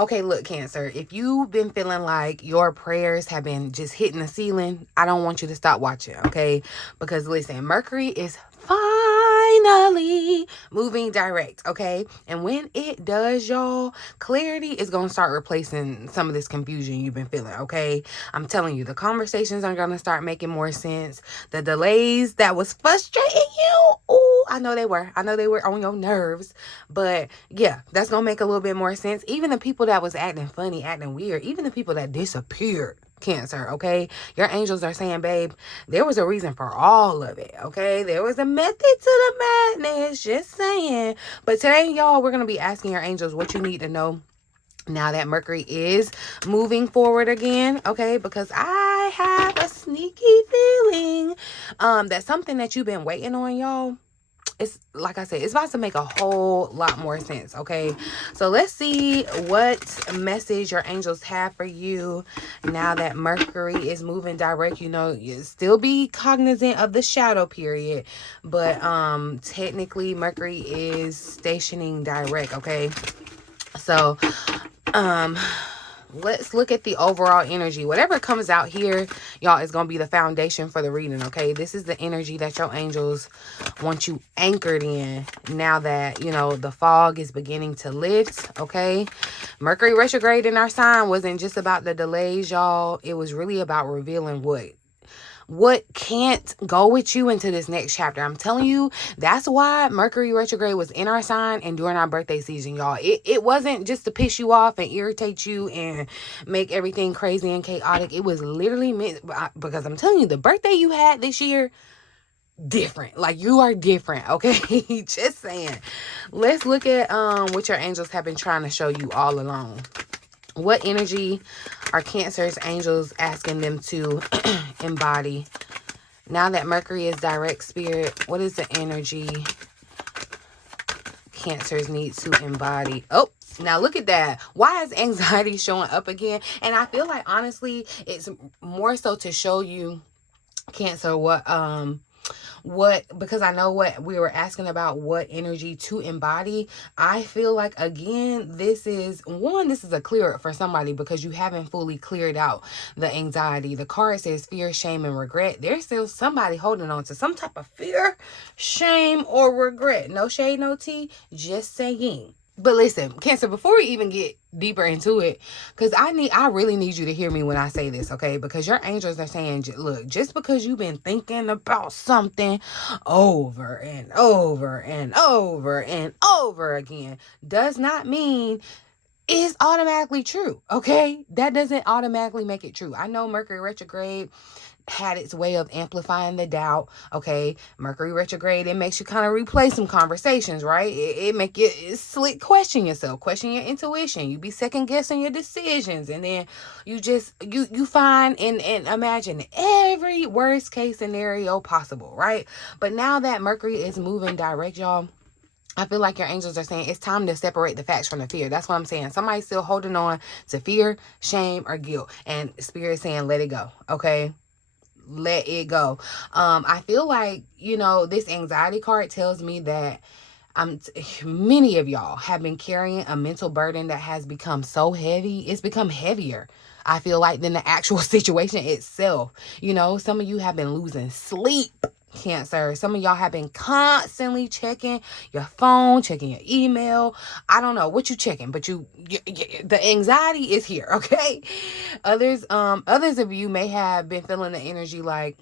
Okay, look, Cancer, if you've been feeling like your prayers have been just hitting the ceiling, I don't want you to stop watching, okay? Because listen, Mercury is finally moving direct, okay? And when it does, y'all, clarity is going to start replacing some of this confusion you've been feeling, okay? I'm telling you, the conversations are going to start making more sense. The delays that was frustrating you, oh, I know they were. I know they were on your nerves. But yeah, that's going to make a little bit more sense. Even the people that was acting funny, acting weird, even the people that disappeared, Cancer, okay? Your angels are saying, babe, there was a reason for all of it, okay? There was a method to the madness, just saying. But today, y'all, we're going to be asking your angels what you need to know now that Mercury is moving forward again, okay? Because I have a sneaky feeling that something that you've been waiting on, y'all, it's like I said, it's about to make a whole lot more sense, okay? So let's see what message your angels have for you now that Mercury is moving direct. You know, you still be cognizant of the shadow period, but technically Mercury is stationing direct, okay? So let's look at the overall energy. Whatever comes out here, y'all, is going to be the foundation for the reading, okay? This is the energy that your angels want you anchored in now that, you know, the fog is beginning to lift, okay? Mercury retrograde in our sign wasn't just about the delays, y'all. It was really about revealing what can't go with you into this next chapter. I'm telling you, that's why Mercury retrograde was in our sign and during our birthday season, y'all. It wasn't just to piss you off and irritate you and make everything crazy and chaotic. It was literally meant, because I'm telling you, the birthday you had this year, different. Like, you are different, okay? Just saying. Let's look at what your angels have been trying to show you all along. What energy are Cancer's angels asking them to embody? Now that Mercury is direct, spirit, what is the energy Cancers need to embody? Oh, now look at that. Why is anxiety showing up again? And I feel like, honestly, it's more so to show you, Cancer, because I know what we were asking about, what energy to embody. I feel like, again, this is a clear up for somebody because you haven't fully cleared out the anxiety. The card says fear, shame, and regret. There's still somebody holding on to some type of fear, shame, or regret. No shade, no tea, just saying. But listen, Cancer, before we even get deeper into it, because I really need you to hear me when I say this, okay? Because your angels are saying, look, just because you've been thinking about something over and over and over and over again does not mean it's automatically true, okay? That doesn't automatically make it true. I know Mercury retrograde had its way of amplifying the doubt, okay? Mercury retrograde, it makes you kind of replay some conversations, right? It make you slick question yourself, question your intuition. You be second guessing your decisions, and then you find and imagine every worst case scenario possible, right? But now that Mercury is moving direct, y'all, I feel like your angels are saying it's time to separate the facts from the fear. That's what I'm saying. Somebody's still holding on to fear, shame, or guilt, and Spirit saying, let it go, okay? Let it go. I feel like, you know, this anxiety card tells me that many of y'all have been carrying a mental burden that has become so heavy. It's become heavier, I feel like, than the actual situation itself. You know, some of you have been losing sleep, Cancer. Some of y'all have been constantly checking your phone, checking your email. I don't know what you checking, but the anxiety is here, okay? Others of you may have been feeling the energy like,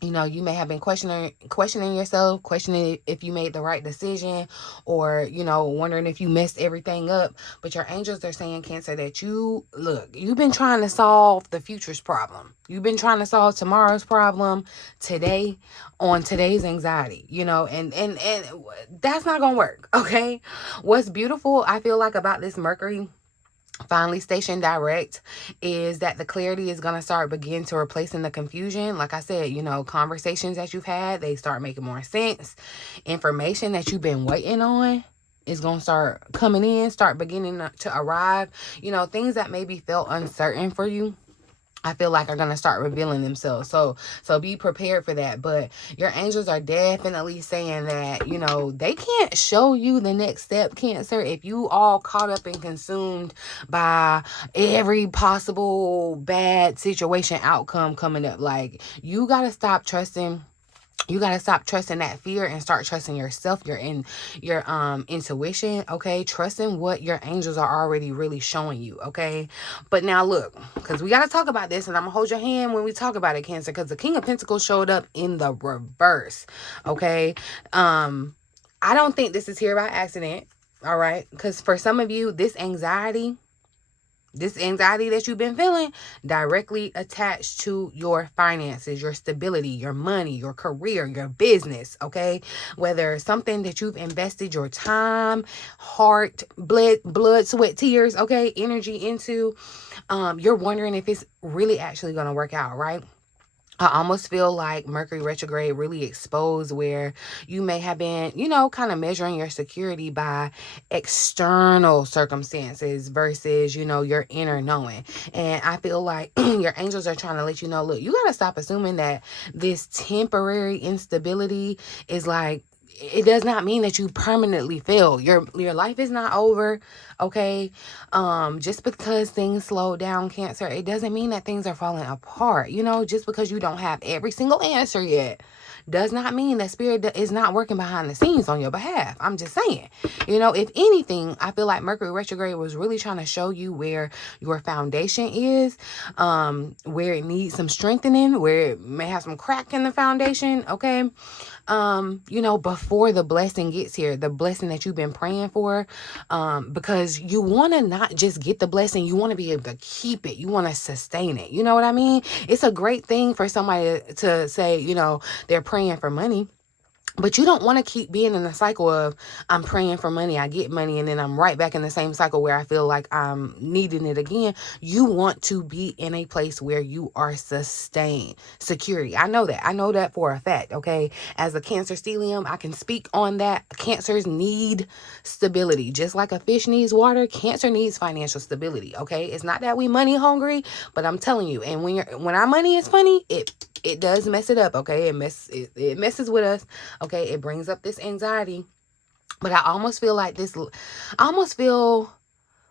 you know, you may have been questioning yourself, questioning if you made the right decision, or, you know, wondering if you messed everything up. But your angels are saying, Cancer, that you've been trying to solve the future's problem. You've been trying to solve tomorrow's problem today on today's anxiety, you know, and that's not gonna work, okay? What's beautiful, I feel like, about this Mercury finally stationed direct is that the clarity is going to begin to replacing the confusion. Like I said, you know, conversations that you've had, they start making more sense. Information that you've been waiting on is going to start coming in, start beginning to arrive. You know, things that maybe felt uncertain for you I feel like are going to start revealing themselves. So be prepared for that. But your angels are definitely saying that, you know, they can't show you the next step, Cancer, if you all caught up and consumed by every possible bad situation outcome coming up. Like, you got to stop trusting. You got to stop trusting that fear and start trusting yourself, your intuition, okay? Trusting what your angels are already really showing you, okay? But now look, because we got to talk about this, and I'm going to hold your hand when we talk about it, Cancer, because the King of Pentacles showed up in the reverse, okay? I don't think this is here by accident, all right? Because for some of you, this anxiety that you've been feeling directly attached to your finances, your stability, your money, your career, your business, okay? Whether something that you've invested your time, heart, blood, sweat, tears, okay, energy into, you're wondering if it's really actually going to work out, right? I almost feel like Mercury retrograde really exposed where you may have been, you know, kind of measuring your security by external circumstances versus, you know, your inner knowing. And I feel like your angels are trying to let you know, look, you got to stop assuming that this temporary instability is like, it does not mean that you permanently fail. Your life is not over, okay? Just because things slow down, Cancer, it doesn't mean that things are falling apart. You know, just because you don't have every single answer yet does not mean that Spirit is not working behind the scenes on your behalf. I'm just saying. You know, if anything, I feel like Mercury retrograde was really trying to show you where your foundation is, where it needs some strengthening, where it may have some crack in the foundation, okay? You know, before the blessing gets here, the blessing that you've been praying for, because you want to not just get the blessing, you want to be able to keep it. You want to sustain it. You know what I mean? It's a great thing for somebody to say, you know, they're praying for money. But you don't want to keep being in a cycle of, I'm praying for money, I get money, and then I'm right back in the same cycle where I feel like I'm needing it again. You want to be in a place where you are sustained. Security. I know that. I know that for a fact, okay? As a Cancer stellium, I can speak on that. Cancers need stability. Just like a fish needs water, Cancer needs financial stability, okay? It's not that we money hungry, but I'm telling you, and when our money is funny, it does mess it up, okay? It messes with us. Okay, it brings up this anxiety, but I almost feel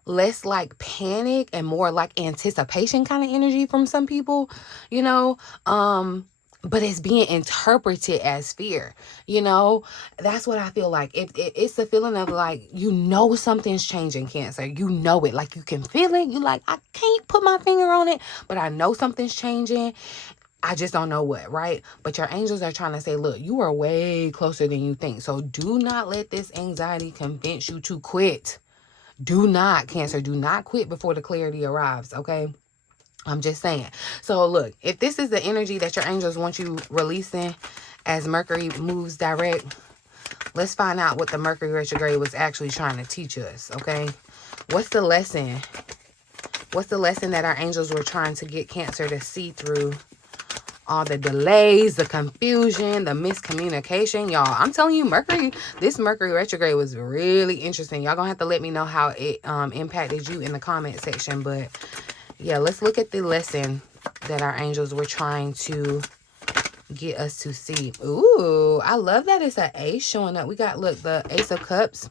less like panic and more like anticipation kind of energy from some people, you know, but it's being interpreted as fear, you know. That's what I feel like. It's a feeling of like, you know, something's changing, Cancer. You know it, like you can feel it. You like, I can't put my finger on it, but I know something's changing. I just don't know what, right? But your angels are trying to say, look, you are way closer than you think. So do not let this anxiety convince you to quit. Do not, Cancer, do not quit before the clarity arrives, okay? I'm just saying. So look, if this is the energy that your angels want you releasing as Mercury moves direct, let's find out what the Mercury retrograde was actually trying to teach us, okay? What's the lesson? What's the lesson that our angels were trying to get Cancer to see through all the delays, the confusion, the miscommunication, y'all? I'm telling you, this Mercury retrograde was really interesting. Y'all gonna have to let me know how it impacted you in the comment section. But yeah, let's look at the lesson that our angels were trying to get us to see. Ooh, I love that it's an ace showing up. We got, look, the Ace of Cups.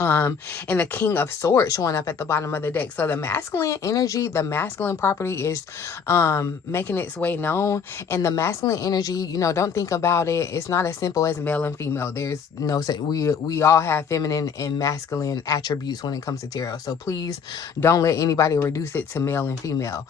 And the King of Swords showing up at the bottom of the deck. So the masculine energy, the masculine property is making its way known. And the masculine energy, you know, don't think about it. It's not as simple as male and female. There's no, we all have feminine and masculine attributes when it comes to tarot. So please don't let anybody reduce it to male and female.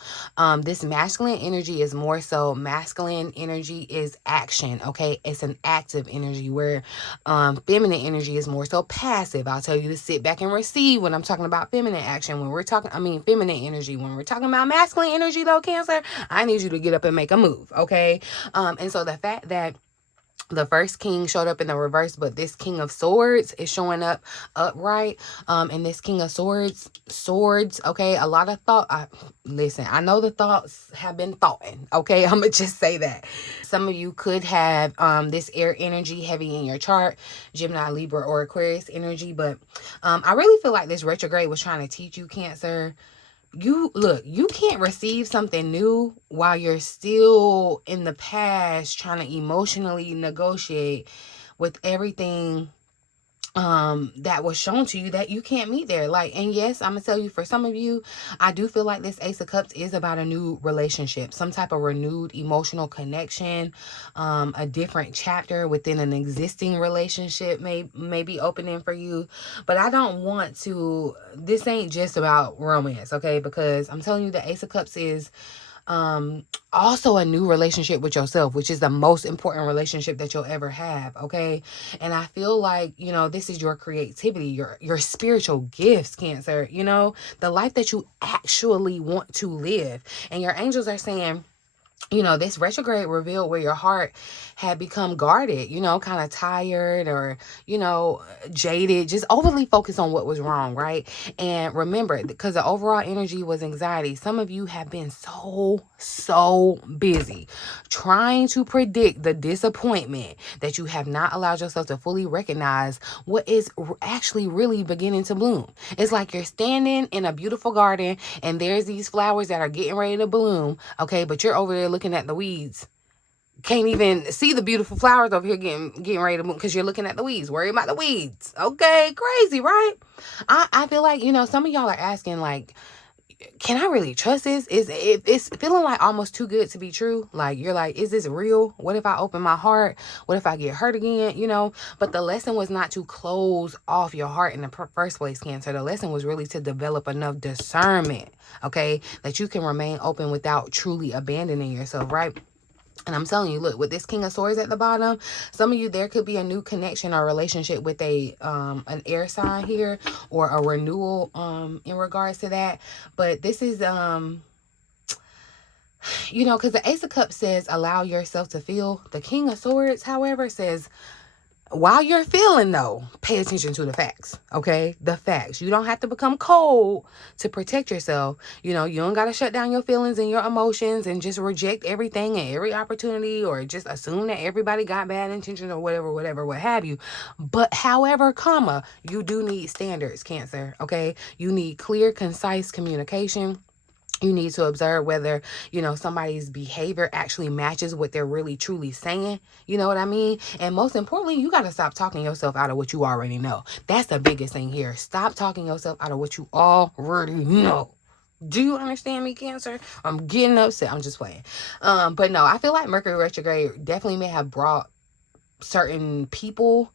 This masculine energy is more so, masculine energy is action, okay? It's an active energy, where feminine energy is more so passive. I'll tell you to sit back and receive when I'm talking about feminine action. When we're talking, feminine energy. When we're talking about masculine energy, though, Cancer, I need you to get up and make a move, okay? And so the fact that the first king showed up in the reverse, but this King of Swords is showing up upright. And this King of Swords, okay, a lot of thought. Listen, I know the thoughts have been thoughting, okay? I'm gonna just say that. Some of you could have this air energy heavy in your chart, Gemini, Libra, or Aquarius energy, but I really feel like this retrograde was trying to teach you, Cancer, you can't receive something new while you're still in the past trying to emotionally negotiate with everything that was shown to you that you can't meet there. Like, and yes, I'm gonna tell you, for some of you, I do feel like this Ace of Cups is about a new relationship, some type of renewed emotional connection, a different chapter within an existing relationship may be opening for you. But I don't want to, this ain't just about romance, okay? Because I'm telling you, the Ace of Cups is also a new relationship with yourself, which is the most important relationship that you'll ever have. Okay. And I feel like, this is your creativity, your spiritual gifts, Cancer, the life that you actually want to live. And your angels are saying, this retrograde revealed where your heart had become guarded, kind of tired or, jaded, just overly focused on what was wrong, right? And remember, because the overall energy was anxiety, some of you have been so busy trying to predict the disappointment that you have not allowed yourself to fully recognize what is actually really beginning to bloom. It's like you're standing in a beautiful garden and there's these flowers that are getting ready to bloom, okay, but you're over there looking at the weeds. Can't even see the beautiful flowers over here getting ready to bloom because you're looking at the weeds, worried about the weeds. Okay, crazy, right? I feel like, some of y'all are asking, like, can I really trust this? It's feeling like almost too good to be true. Like, you're like, is this real? What if I open my heart? What if I get hurt again? But the lesson was not to close off your heart in the first place, Cancer. The lesson was really to develop enough discernment, okay, that you can remain open without truly abandoning yourself, right? And I'm telling you, look, with this King of Swords at the bottom, some of you, there could be a new connection or relationship with an air sign here, or a renewal in regards to that. But this is because the Ace of Cups says allow yourself to feel. The King of Swords, however, says while you're feeling, though, pay attention to the facts, okay? The facts. You don't have to become cold to protect yourself. You don't got to shut down your feelings and your emotions and just reject everything and every opportunity, or just assume that everybody got bad intentions or whatever, what have you. But however, you do need standards, Cancer, okay? You need clear, concise communication. You need to observe whether, somebody's behavior actually matches what they're really truly saying. You know what I mean? And most importantly, you got to stop talking yourself out of what you already know. That's the biggest thing here. Stop talking yourself out of what you already know. Do you understand me, Cancer? I'm getting upset. I'm just playing. But no, I feel like Mercury retrograde definitely may have brought certain people,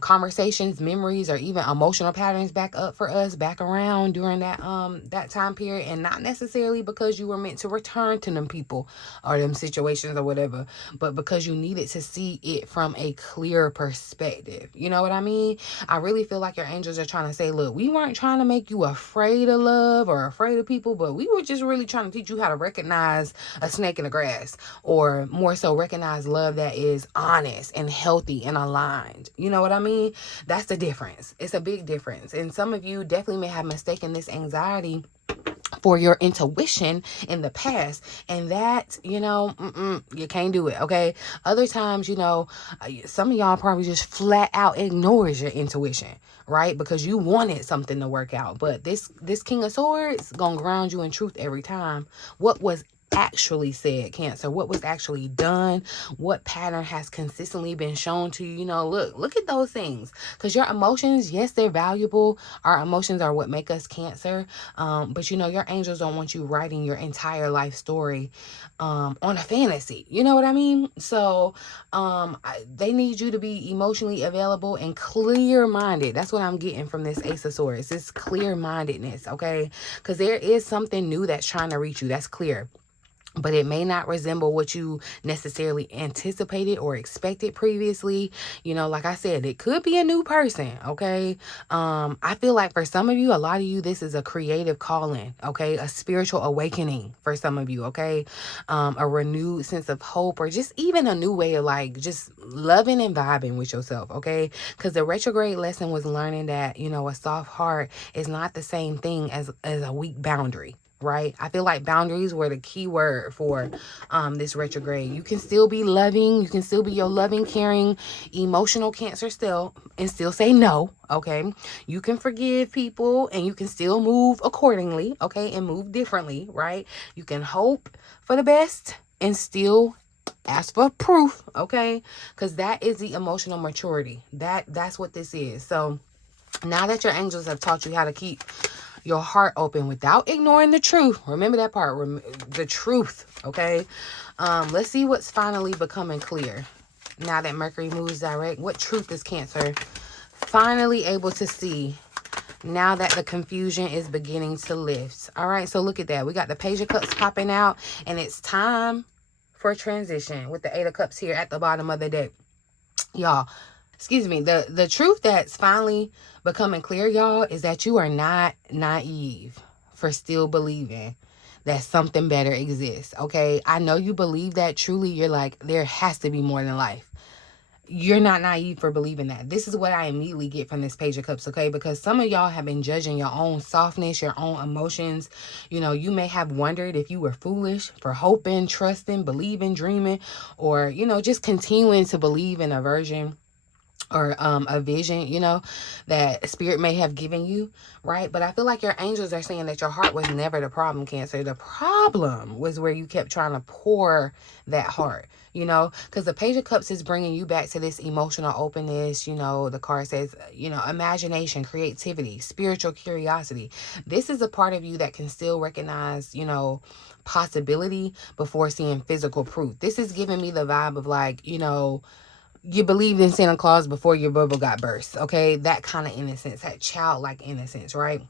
conversations, memories, or even emotional patterns back up for us, back around during that time period. And not necessarily because you were meant to return to them people or them situations or whatever, but because you needed to see it from a clear perspective. You know what I mean? I really feel like your angels are trying to say, look, we weren't trying to make you afraid of love or afraid of people, but we were just really trying to teach you how to recognize a snake in the grass, or more so recognize love that is honest and healthy and aligned. You know what I mean? That's the difference. It's a big difference. And some of you definitely may have mistaken this anxiety for your intuition in the past, and that, you can't do it, okay? Other times, some of y'all probably just flat out ignores your intuition, right? Because you wanted something to work out. But this King of Swords gonna ground you in truth every time. What was actually said, Cancer, what was actually done, what pattern has consistently been shown to you. Look at those things, because your emotions, yes, they're valuable. Our emotions are what make us, Cancer. But your angels don't want you writing your entire life story on a fantasy. You know what I mean? So they need you to be emotionally available and clear-minded. That's what I'm getting from this Ace of Swords. This clear-mindedness, okay? Because there is something new that's trying to reach you. That's clear. But it may not resemble what you necessarily anticipated or expected previously. Like I said, it could be a new person, okay? I feel like for some of you, a lot of you, this is a creative calling, okay? A spiritual awakening for some of you, okay? A renewed sense of hope, or just even a new way of, like, just loving and vibing with yourself, okay? Because the retrograde lesson was learning that, a soft heart is not the same thing as a weak boundary. right? I feel like boundaries were the key word for this retrograde. You can still be loving. You can still be your loving, caring, emotional Cancer still, and still say no, okay? You can forgive people and you can still move accordingly, okay? And move differently, right? You can hope for the best and still ask for proof, okay? Because that is the emotional maturity. That's what this is. So now that your angels have taught you how to keep your heart open without ignoring the truth. Remember that part, the truth, okay? Let's see what's finally becoming clear. Now that Mercury moves direct, what truth is Cancer finally able to see now that the confusion is beginning to lift? All right, so look at that. We got the Page of Cups popping out, and it's time for transition with the Eight of Cups here at the bottom of the deck. Y'all, excuse me, the truth that's finally becoming clear, y'all, is that you are not naive for still believing that something better exists, okay? I know you believe that truly. You're like, there has to be more than life. You're not naive for believing that. This is what I immediately get from this Page of Cups, okay? Because some of y'all have been judging your own softness, your own emotions. You know, you may have wondered if you were foolish for hoping, trusting, believing, dreaming, or, you know, just continuing to believe in a version or a vision, you know, that spirit may have given you, right? But I feel like your angels are saying that your heart was never the problem, Cancer. The problem was where you kept trying to pour that heart, you know, because the Page of Cups is bringing you back to this emotional openness. You know, the card says, you know, imagination, creativity, spiritual curiosity. This is a part of you that can still recognize, you know, possibility before seeing physical proof. This is giving me the vibe of like, you know, you believed in Santa Claus before your bubble got burst, okay? That kind of innocence, that childlike innocence, right?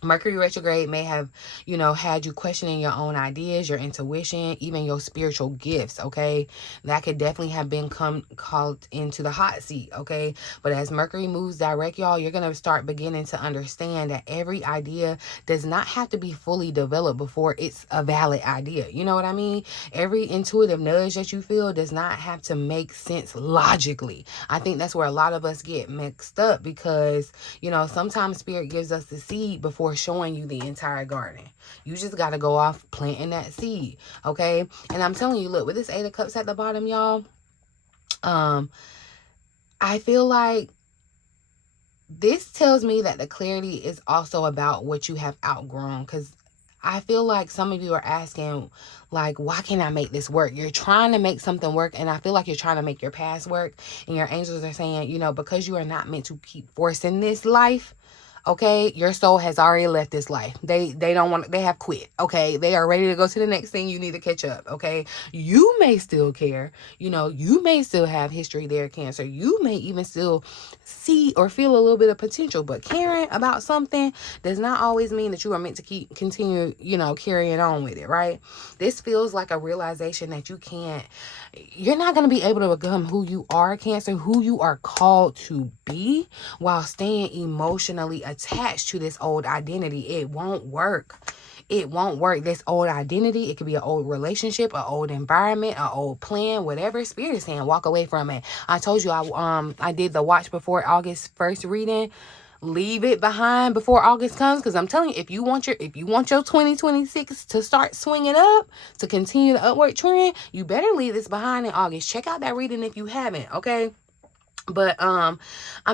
Mercury retrograde may have, you know, had you questioning your own ideas, your intuition, even your spiritual gifts, okay? That could definitely have been called into the hot seat, okay? But as Mercury moves direct, y'all, you're going to start beginning to understand that every idea does not have to be fully developed before it's a valid idea. You know what I mean? Every intuitive nudge that you feel does not have to make sense logically. I think that's where a lot of us get mixed up because, you know, sometimes spirit gives us the seed before showing you the entire garden. You just got to go off planting that seed, okay? And I'm telling you, look, with this Eight of Cups at the bottom, y'all, I feel like this tells me that the clarity is also about what you have outgrown, because I feel like some of you are asking, like, why can't I make this work? You're trying to make something work, and I feel like you're trying to make your past work, and your angels are saying, you know, because you are not meant to keep forcing this life, okay, your soul has already left this life. They don't want, they have quit, okay? They are ready to go to the next thing. You need to catch up, okay? You may still care, you know, you may still have history there, Cancer. You may even still see or feel a little bit of potential, but caring about something does not always mean that you are meant to continue, you know, carrying on with it, right? This feels like a realization that you're not going to be able to become who you are, Cancer, who you are called to be, while staying emotionally attached to this old identity. It won't work. It won't work. This old identity, it could be an old relationship, an old environment, an old plan, whatever. Spirit is saying, walk away from it. I told you I did the watch before August 1st reading. Leave it behind before August comes, because I'm telling you, if you want your 2026 to start swinging up, to continue the upward trend, you better leave this behind in August. Check out that reading if you haven't, okay? But I'm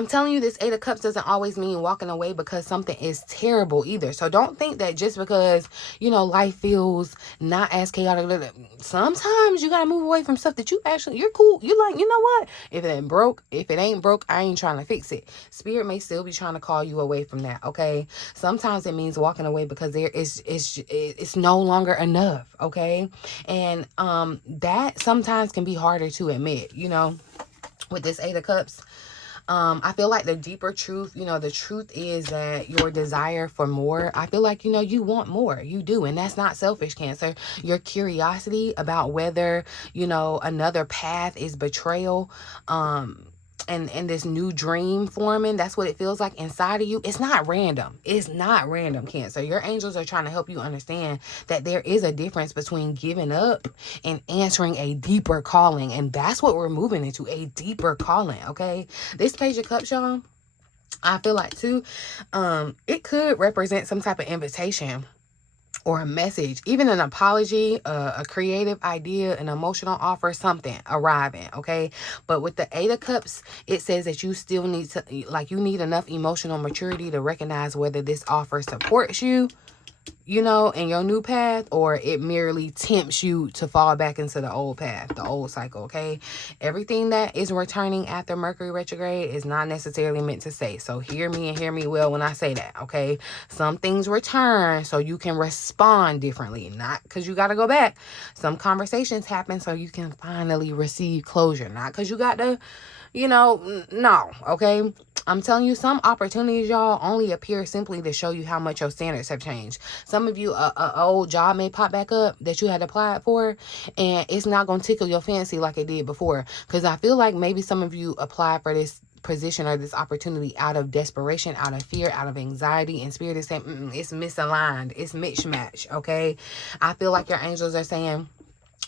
telling you, this Eight of Cups doesn't always mean walking away because something is terrible either. So don't think that just because, you know, life feels not as chaotic, sometimes you gotta move away from stuff that you're cool. You like, you know what? If it ain't broke, I ain't trying to fix it. Spirit may still be trying to call you away from that, okay? Sometimes it means walking away because it's no longer enough, okay? And that sometimes can be harder to admit, you know. With this Eight of Cups, I feel like the deeper truth, you know, the truth is that your desire for more, I feel like, you know, you want more. You do. And that's not selfish, Cancer. Your curiosity about whether, you know, another path is betrayal, and this new dream forming, that's what it feels like inside of you. It's not random. It's not random, Cancer. Your angels are trying to help you understand that there is a difference between giving up and answering a deeper calling. And that's what we're moving into, a deeper calling, okay? This Page of Cups, y'all, I feel like too, it could represent some type of invitation or a message, even an apology, a creative idea, an emotional offer, something arriving, okay? But with the 8 of Cups, it says that you still need to, like, you need enough emotional maturity to recognize whether this offer supports you, you know, in your new path, or it merely tempts you to fall back into the old path, the old cycle, okay? Everything that is returning after Mercury retrograde is not necessarily meant to stay. So hear me and hear me well when I say that, okay? Some things return so you can respond differently, not because you got to go back. Some conversations happen so you can finally receive closure, not because you got to, you know, no, okay? I'm telling you, some opportunities, y'all, only appear simply to show you how much your standards have changed. Some of you, a old job may pop back up that you had applied for, and it's not going to tickle your fancy like it did before. Because I feel like maybe some of you applied for this position or this opportunity out of desperation, out of fear, out of anxiety, and Spirit is saying, it's misaligned, it's mismatched, okay? I feel like your angels are saying,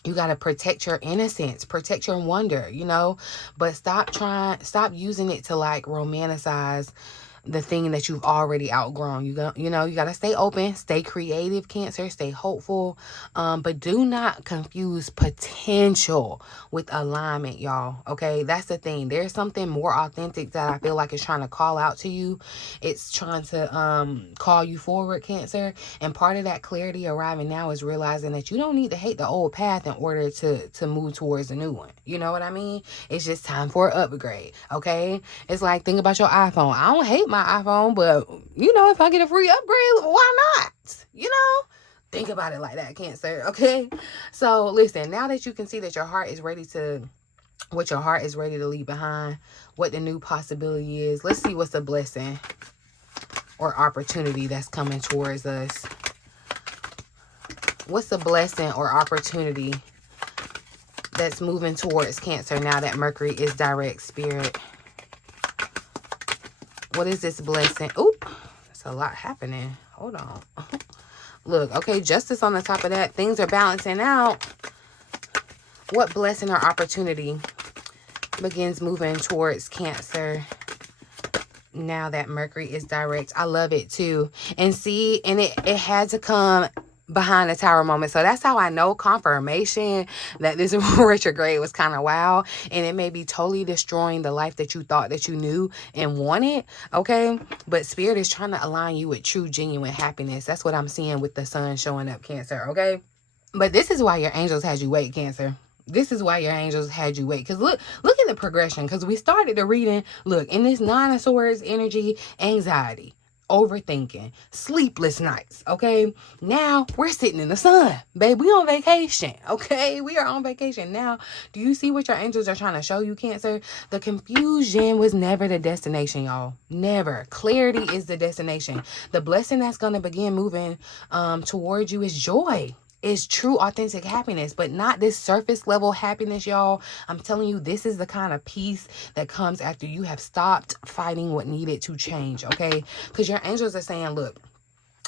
you got to protect your innocence, protect your wonder, you know, but stop using it to like romanticize the thing that you've already outgrown. You got to stay open, stay creative, Cancer, stay hopeful, but do not confuse potential with alignment, y'all. Okay, that's the thing. There's something more authentic that I feel like is trying to call out to you. It's trying to call you forward, Cancer, and part of that clarity arriving now is realizing that you don't need to hate the old path in order to move towards a new one. You know what I mean? It's just time for an upgrade. Okay, it's like, think about your iPhone. I don't hate my iPhone, but you know, if I get a free upgrade, why not? You know, think about it like that, Cancer. Okay, so listen, now that you can see that your heart is ready to, what your heart is ready to leave behind, what the new possibility is, let's see what's a blessing or opportunity that's coming towards us. What's a blessing or opportunity that's moving towards Cancer now that Mercury is direct, Spirit? What is this blessing? Oop, there's a lot happening. Hold on. Look, okay, justice on the top of that. Things are balancing out. What blessing or opportunity begins moving towards Cancer now that Mercury is direct? I love it too. And see, and it had to come behind the Tower moment. So that's how I know confirmation that this retrograde was kind of wild, and it may be totally destroying the life that you thought that you knew and wanted, okay? But Spirit is trying to align you with true, genuine happiness. That's what I'm seeing with the sun showing up, Cancer, okay? But this is why your angels had you wait, Cancer. This is why your angels had you wait. Because look at the progression. Because we started the reading, look, in this 9 of Swords energy, anxiety, overthinking, sleepless nights, okay? Now we're sitting in the sun, babe. We on vacation, okay? We are on vacation. Now, do you see what your angels are trying to show you, Cancer? The confusion was never the destination, y'all. Never. Clarity is the destination. The blessing that's going to begin moving towards you is joy. Is true, authentic happiness, but not this surface level happiness, y'all. I'm telling you, this is the kind of peace that comes after you have stopped fighting what needed to change, okay? Because your angels are saying, look,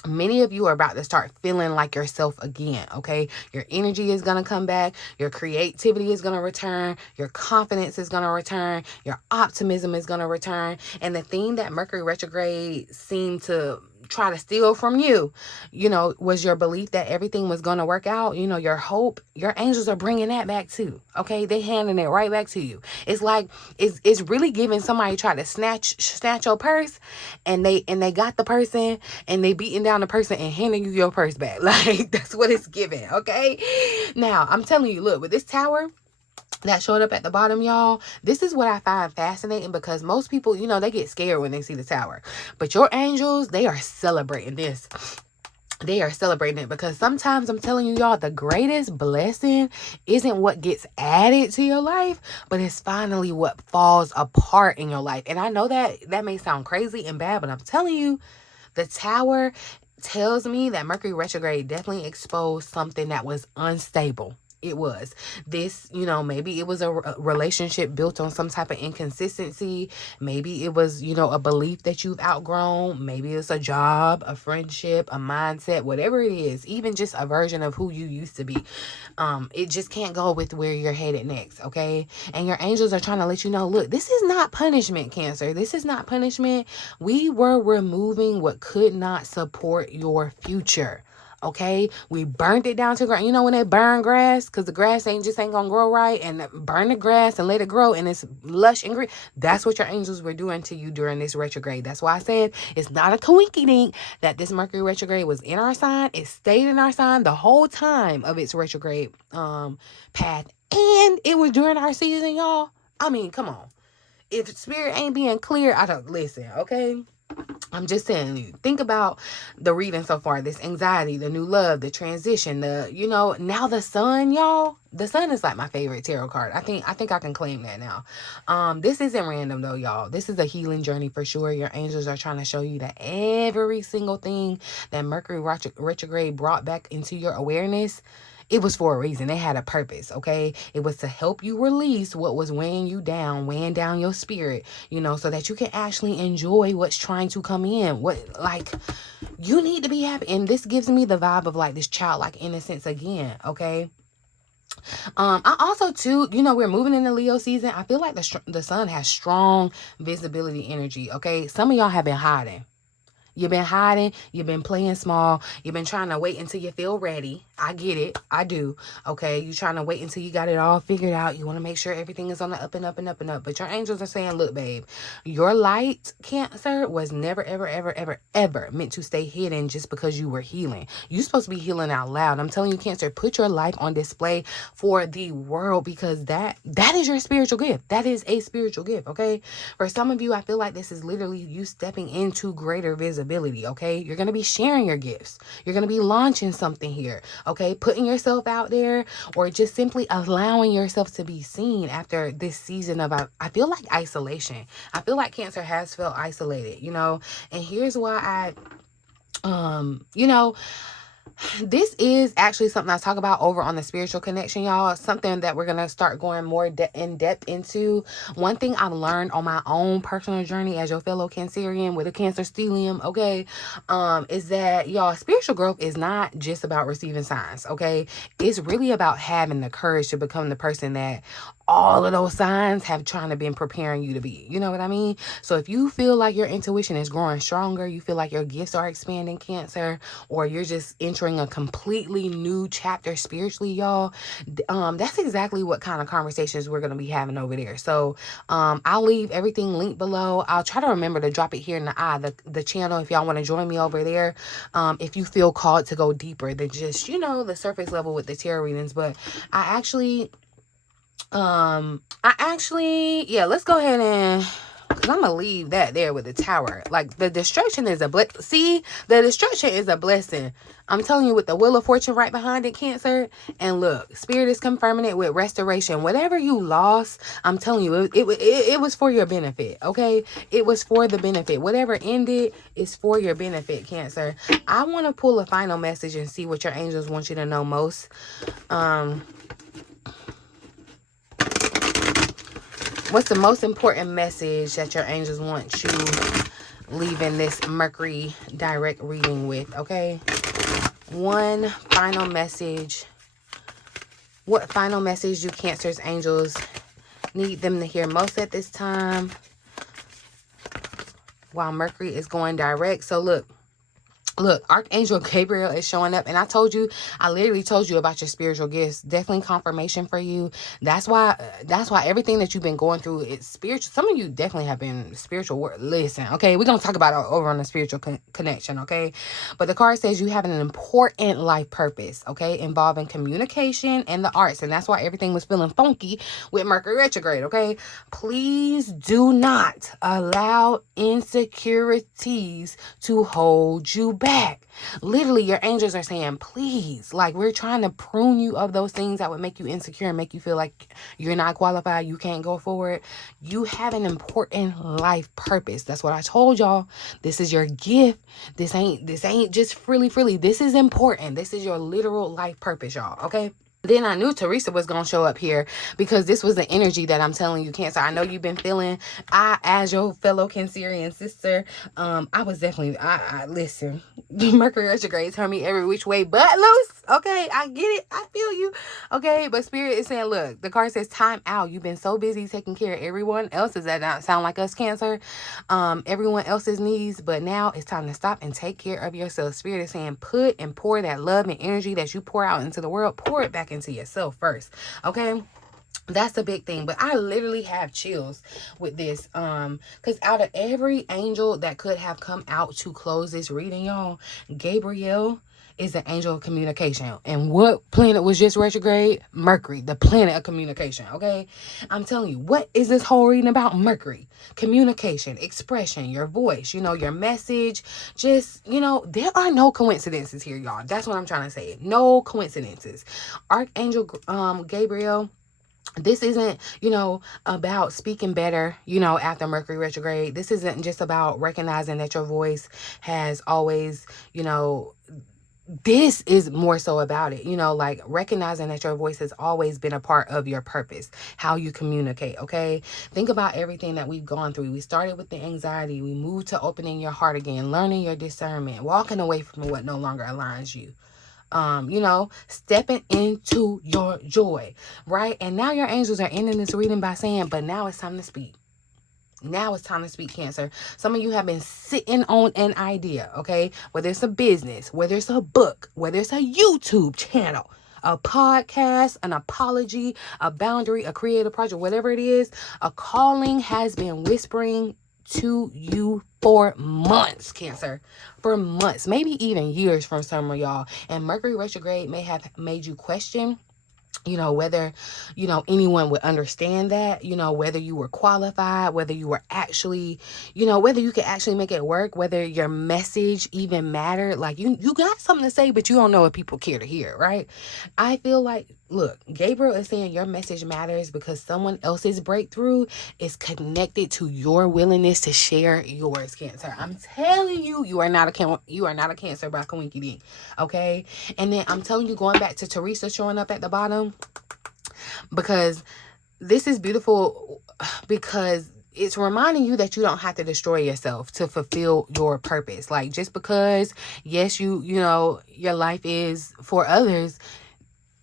many of you are about to start feeling like yourself again, okay? Your energy is going to come back. Your creativity is going to return. Your confidence is going to return. Your optimism is going to return. And the thing that Mercury retrograde seemed to try to steal from you, you know, was your belief that everything was going to work out. You know, your hope. Your angels are bringing that back too, okay? They handing it right back to you. It's like it's really giving somebody try to snatch your purse, and they got the person, and they beating down the person and handing you your purse back. Like, that's what it's giving, okay? Now, I'm telling you, look, with this Tower that showed up at the bottom, y'all, this is what I find fascinating, because most people, you know, they get scared when they see the Tower. But your angels, they are celebrating this. They are celebrating it, because sometimes, I'm telling you, y'all, the greatest blessing isn't what gets added to your life, but it's finally what falls apart in your life. And I know that may sound crazy and bad, but I'm telling you, the Tower tells me that Mercury retrograde definitely exposed something that was unstable. It was this, you know, maybe it was a relationship built on some type of inconsistency. Maybe it was, you know, a belief that you've outgrown. Maybe it's a job, a friendship, a mindset, whatever it is, even just a version of who you used to be. It just can't go with where you're headed next, okay? And your angels are trying to let you know, look, this is not punishment, Cancer. This is not punishment. We were removing what could not support your future. Okay, we burned it down to ground. You know when they burn grass, because the grass ain't gonna grow right, and burn the grass and let it grow, and it's lush and green. That's what your angels were doing to you during this retrograde. That's why I said it's not a coincidence that this Mercury retrograde was in our sign. It stayed in our sign the whole time of its retrograde path, and it was during our season, y'all. I mean, come on. If spirit ain't being clear, I don't listen. Okay. I'm just telling you, think about the reading so far, this anxiety, the new love, the transition, now the sun, y'all. The sun is like my favorite tarot card. I think I can claim that now. This isn't random though, y'all. This is a healing journey for sure. Your angels are trying to show you that every single thing that Mercury retrograde brought back into your awareness, it was for a reason. They had a purpose, okay? It was to help you release what was weighing you down, weighing down your spirit, so that you can actually enjoy what's trying to come in. You need to be happy. And this gives me the vibe of like this childlike innocence again, okay? I also too, we're moving into Leo season. I feel like the sun has strong visibility energy, okay? Some of y'all have been hiding. You've been hiding. You've been playing small. You've been trying to wait until you feel ready. I get it. I do. Okay. You're trying to wait until you got it all figured out. You want to make sure everything is on the up and up and up and up. But your angels are saying, look, babe, your light, Cancer, was never, ever, ever, ever, ever meant to stay hidden just because you were healing. You're supposed to be healing out loud. I'm telling you, Cancer, put your life on display for the world, because that is your spiritual gift. That is a spiritual gift. Okay. For some of you, I feel like this is literally you stepping into greater visibility. Okay, you're gonna be sharing your gifts. You're gonna be launching something here. Okay, putting yourself out there, or just simply allowing yourself to be seen after this season of, I feel like, isolation. I feel like Cancer has felt isolated, and here's why this is actually something I talk about over on the spiritual connection, y'all. Something that we're going to start going more in depth into. One thing I've learned on my own personal journey as your fellow Cancerian with a Cancer stellium, okay, is that, y'all, spiritual growth is not just about receiving signs, okay? It's really about having the courage to become the person that all of those signs have trying to been preparing you to be. You know what I mean? So if you feel like your intuition is growing stronger, you feel like your gifts are expanding, Cancer, or you're just entering a completely new chapter spiritually, y'all, that's exactly what kind of conversations we're going to be having over there. So I'll leave everything linked below. I'll try to remember to drop it here in the channel if y'all want to join me over there. If you feel called to go deeper than just, the surface level with the tarot readings. But let's go ahead and, because I'm gonna leave that there with the Tower. Like, the destruction is a the destruction is a blessing. I'm telling you, with the Wheel of Fortune right behind it, Cancer. And look, Spirit is confirming it with restoration. Whatever you lost, I'm telling you, it was for your benefit, okay? It was for the benefit. Whatever ended is for your benefit, Cancer. I want to pull a final message and see what your angels want you to know most. What's the most important message that your angels want you leaving this Mercury Direct reading with, okay? One final message. What final message do Cancer's angels need them to hear most at this time while Mercury is going direct? So look, Archangel Gabriel is showing up, and I literally told you about your spiritual gifts. Definitely confirmation for you. That's why everything that you've been going through is spiritual. Some of you definitely have been spiritual. Listen, okay, we're gonna talk about it over on the spiritual connection, okay? But the card says you have an important life purpose, okay, involving communication and the arts, and that's why everything was feeling funky with Mercury retrograde, okay? Please do not allow insecurities to hold you back. Literally, your angels are saying, please, like, we're trying to prune you of those things that would make you insecure and make you feel like you're not qualified, you can't go forward. You have an important life purpose. That's what I told y'all. This is your gift. This ain't just freely. This is important. This is your literal life purpose, y'all, okay? Then I knew Teresa was going to show up here because this was the energy that I'm telling you, Cancer. I know you've been feeling, as your fellow Cancerian sister, I was definitely, listen, Mercury retrograde turned me every which way but loose. Okay, I get it. I feel you. Okay, but Spirit is saying, look, the card says time out. You've been so busy taking care of everyone else's, that not sound like us, Cancer, everyone else's needs, but now it's time to stop and take care of yourself. Spirit is saying, put and pour that love and energy that you pour out into the world, pour it back into yourself first. Okay, that's a big thing. But I literally have chills with this, because out of every angel that could have come out to close this reading, y'all, Gabriel is an angel of communication. And what planet was just retrograde? Mercury, the planet of communication. Okay, I'm telling you, what is this whole reading about? Mercury, communication, expression, your voice, your message. Just, there are no coincidences here, y'all. That's what I'm trying to say. No coincidences. Archangel Gabriel, this isn't, about speaking better, after Mercury retrograde. This isn't just about recognizing that your voice has always, this is more so about it, like recognizing that your voice has always been a part of your purpose, how you communicate. Okay, think about everything that we've gone through. We started with the anxiety, we moved to opening your heart again, learning your discernment, walking away from what no longer aligns you, stepping into your joy, right? And now your angels are ending this reading by saying, but now it's time to speak. Now it's time to speak, Cancer. Some of you have been sitting on an idea, okay? Whether it's a business, whether it's a book, whether it's a YouTube channel, a podcast, an apology, a boundary, a creative project, whatever it is, a calling has been whispering to you for months, Cancer. For months, maybe even years from some of y'all. And Mercury retrograde may have made you question, whether, anyone would understand that, whether you were qualified, whether you were actually, whether you could actually make it work, whether your message even mattered. Like you got something to say, but you don't know what people care to hear, right? I feel like, look, Gabriel is saying your message matters because someone else's breakthrough is connected to your willingness to share yours, Cancer. I'm telling you, you are not a Cancer by coinky dink, okay? And then I'm telling you, going back to Teresa showing up at the bottom, because this is beautiful, because it's reminding you that you don't have to destroy yourself to fulfill your purpose. Like, just because, yes, your life is for others,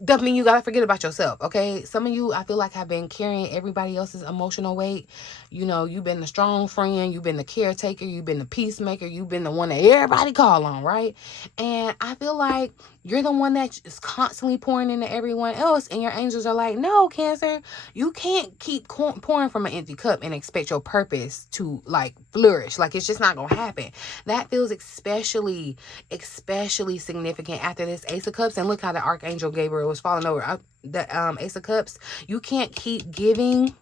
doesn't mean you gotta forget about yourself, okay? Some of you, I feel like, have been carrying everybody else's emotional weight. You've been the strong friend, you've been the caretaker, you've been the peacemaker, you've been the one that everybody call on, right? And I feel like you're the one that is constantly pouring into everyone else, and your angels are like, no, Cancer, you can't keep pouring from an empty cup and expect your purpose to, like, flourish. Like, it's just not gonna happen. That feels especially significant after this Ace of Cups. And look how the Archangel Gabriel was falling over. The Ace of Cups, you can't keep giving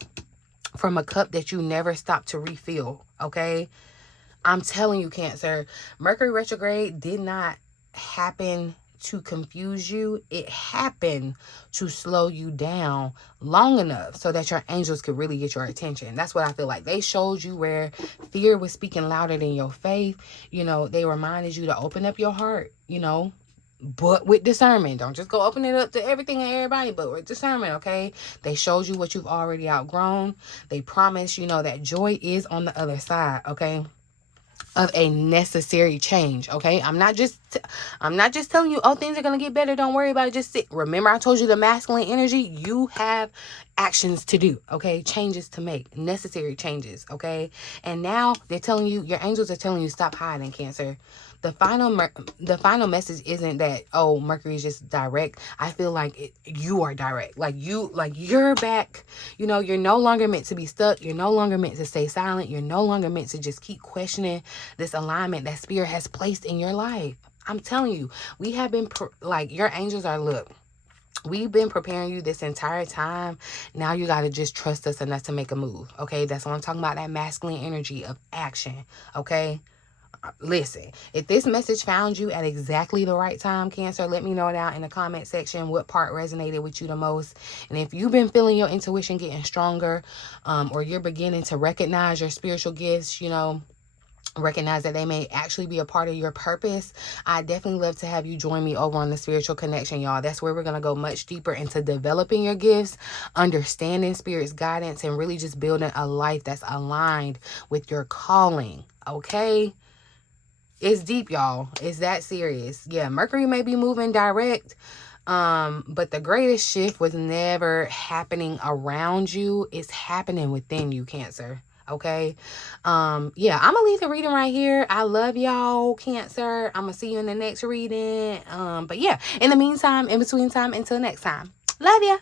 from a cup that you never stop to refill, okay? I'm telling you, Cancer, Mercury retrograde did not happen to confuse you. It happened to slow you down long enough so that your angels could really get your attention. That's what I feel like. They showed you where fear was speaking louder than your faith. They reminded you to open up your heart, but with discernment. Don't just go open it up to everything and everybody, but with discernment, okay? They showed you what you've already outgrown. They promised, that joy is on the other side, okay, of a necessary change, okay? I'm not just telling you, oh, things are gonna get better, don't worry about it, just sit. Remember, I told you the masculine energy, you have actions to do, okay? Changes to make, necessary changes, okay? And now they're telling you, your angels are telling you, stop hiding, Cancer. The final message isn't that, oh, Mercury is just direct. I feel like you are direct. Like you're back. You're no longer meant to be stuck. You're no longer meant to stay silent. You're no longer meant to just keep questioning this alignment that Spirit has placed in your life. I'm telling you, we have been, your angels are, look, we've been preparing you this entire time. Now you got to just trust us enough to make a move, okay? That's what I'm talking about, that masculine energy of action, okay? Listen, if this message found you at exactly the right time, Cancer, let me know down in the comment section what part resonated with you the most. And if you've been feeling your intuition getting stronger, or you're beginning to recognize your spiritual gifts, recognize that they may actually be a part of your purpose. I definitely love to have you join me over on the Spiritual Connection, y'all. That's where we're going to go much deeper into developing your gifts, understanding Spirit's guidance, and really just building a life that's aligned with your calling. Okay? It's deep, y'all. It's that serious. Yeah, Mercury may be moving direct, but the greatest shift was never happening around you. It's happening within you, Cancer. Okay. Yeah, I'm gonna leave the reading right here. I love y'all, Cancer. I'm gonna see you in the next reading. But yeah, in the meantime, in between time, until next time, love ya.